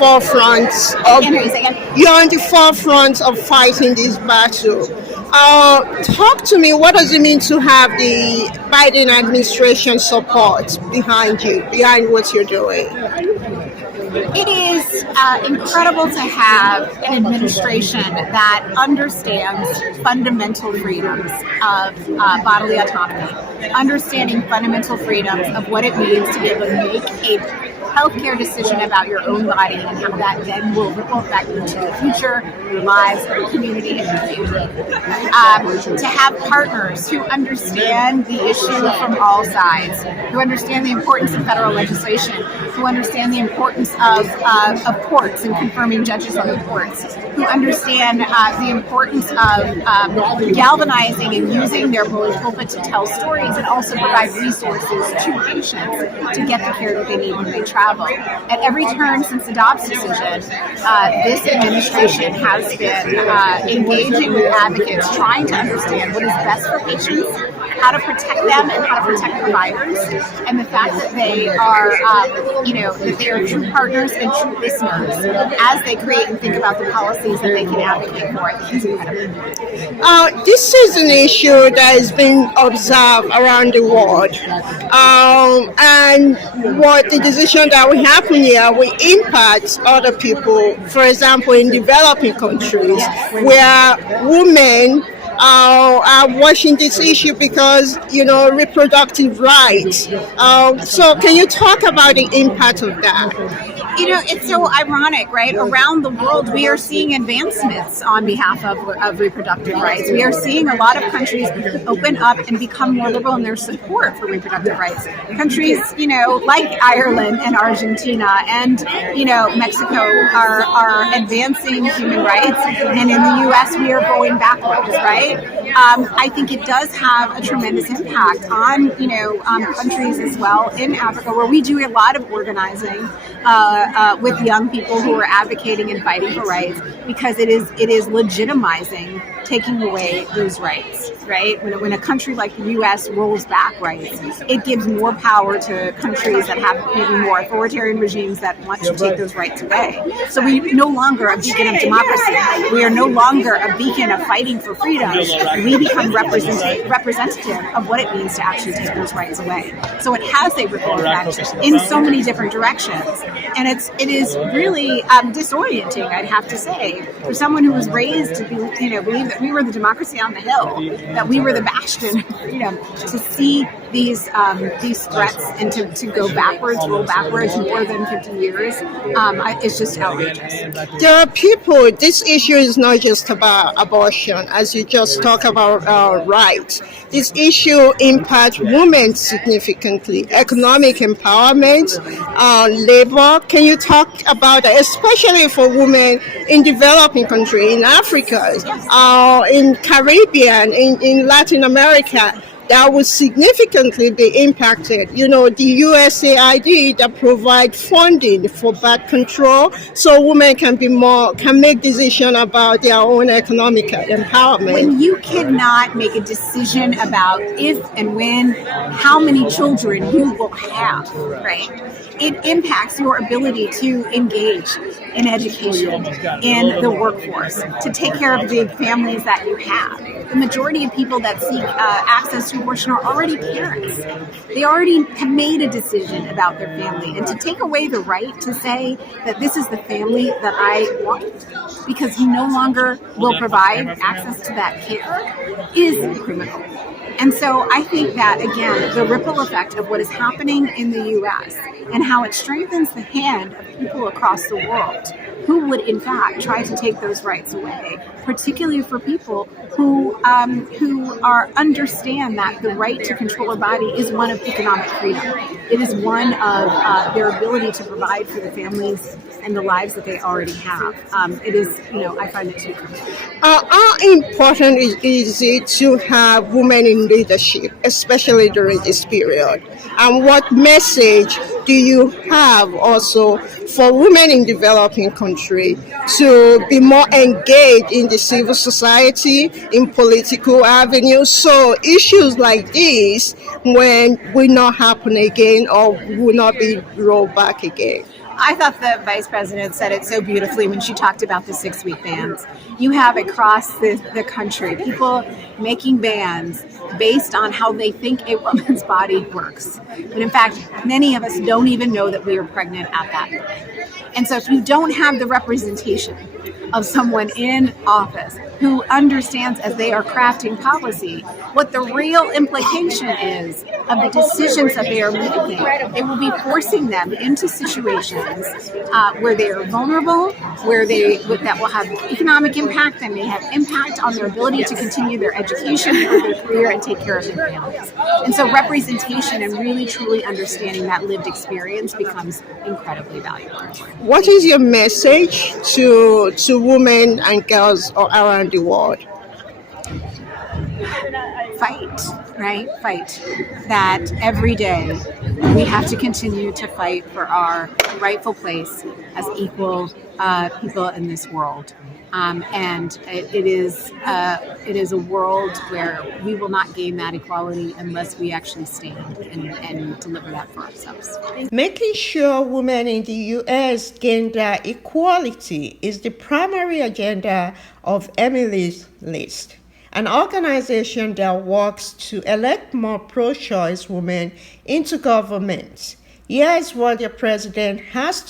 forefront of fighting this battle. Talk to me. What does it mean to have the Biden administration support behind you, behind what you're doing? It is incredible to have an administration that understands fundamental freedoms of bodily autonomy, understanding fundamental freedoms of what it means to be able to make a healthcare decision about your own body and how that then will ripple back into the future, your lives, your community, and your family. To have partners who understand the issue from all sides, who understand the importance of federal legislation, who understand the importance of courts and confirming judges on the courts, who understand the importance of galvanizing and using their pulpit to tell stories and also provide resources to patients to get the care that they need when they travel. At every turn since the Dobbs decision, this administration has been engaging with advocates, trying to understand what is best for patients, how to protect them, and how to protect providers, and the fact that they are, that they are true partners and true listeners as they create and think about the policies that they can advocate for. I think is incredible. This is an issue that is being observed around the world, and what the decision that will happen here will impact other people. For example, in developing countries where women are watching this issue because, reproductive rights. So can you talk about the impact of that? It's so ironic, right? Around the world, we are seeing advancements on behalf of reproductive rights. We are seeing a lot of countries open up and become more liberal in their support for reproductive rights. Countries, like Ireland and Argentina and, Mexico are advancing human rights. And in the U.S., we are going backwards, right? I think it does have a tremendous impact on, countries as well in Africa, where we do a lot of organizing with young people who are advocating and fighting for rights, because it is legitimizing taking away those rights, right? When a country like the U.S. rolls back rights, it gives more power to countries that have maybe more authoritarian regimes that want to take those rights away. So we no longer a beacon of democracy. We are no longer a beacon of fighting for freedom. We become representative of what it means to actually take those rights away. So it has a ripple effect in so many different directions. And it is really disorienting, I'd have to say, for someone who was raised to believe that we were the democracy on the hill, that we were the bastion, to see these threats and to go roll backwards more than 50 years, it's just outrageous. There are people, this issue is not just about abortion, as you just talk about rights. This issue impacts women significantly, economic empowerment, labor. Can you talk about that, especially for women in developing countries, in Africa, in Caribbean, in Latin America? That will significantly be impacted. The USAID that provide funding for birth control, so women can make decisions about their own economic empowerment. When you cannot make a decision about if and when, how many children you will have, right? It impacts your ability to engage in education, in the workforce, to take care of the families that you have. The majority of people that seek access to abortion are already parents. They already have made a decision about their family. And to take away the right to say that this is the family that I want because you no longer will provide access to that care is criminal. And so I think that, again, the ripple effect of what is happening in the U.S. and how it strengthens the hand of people across the world who would, in fact, try to take those rights away, particularly for people who understand that the right to control their body is one of economic freedom. It is one of their ability to provide for the families and the lives that they already have. It is, I find it too critical. How important is it to have women in leadership, especially during this period? And what message do you have also for women in developing countries to be more engaged in the civil society, in political avenues, so issues like this will not happen again or will not be rolled back again? I thought the vice president said it so beautifully when she talked about the 6-week bans. You have across the country people making bans based on how they think a woman's body works. But in fact, many of us don't even know that we are pregnant at that point. And so if you don't have the representation of someone in office who understands as they are crafting policy what the real implication is of the decisions that they are making, they will be forcing them into situations where they are vulnerable, that will have economic impact and may have impact on their ability to continue their education or their career and take care of their families. And so representation and really truly understanding that lived experience becomes incredibly valuable. What is your message to women and girls around the world? Fight, right? Fight. That every day we have to continue to fight for our rightful place as equal people in this world. And it is a world where we will not gain that equality unless we actually stand and deliver that for ourselves. Making sure women in the U.S. gain their equality is the primary agenda of Emily's List, an organization that works to elect more pro-choice women into government. Here is what the president has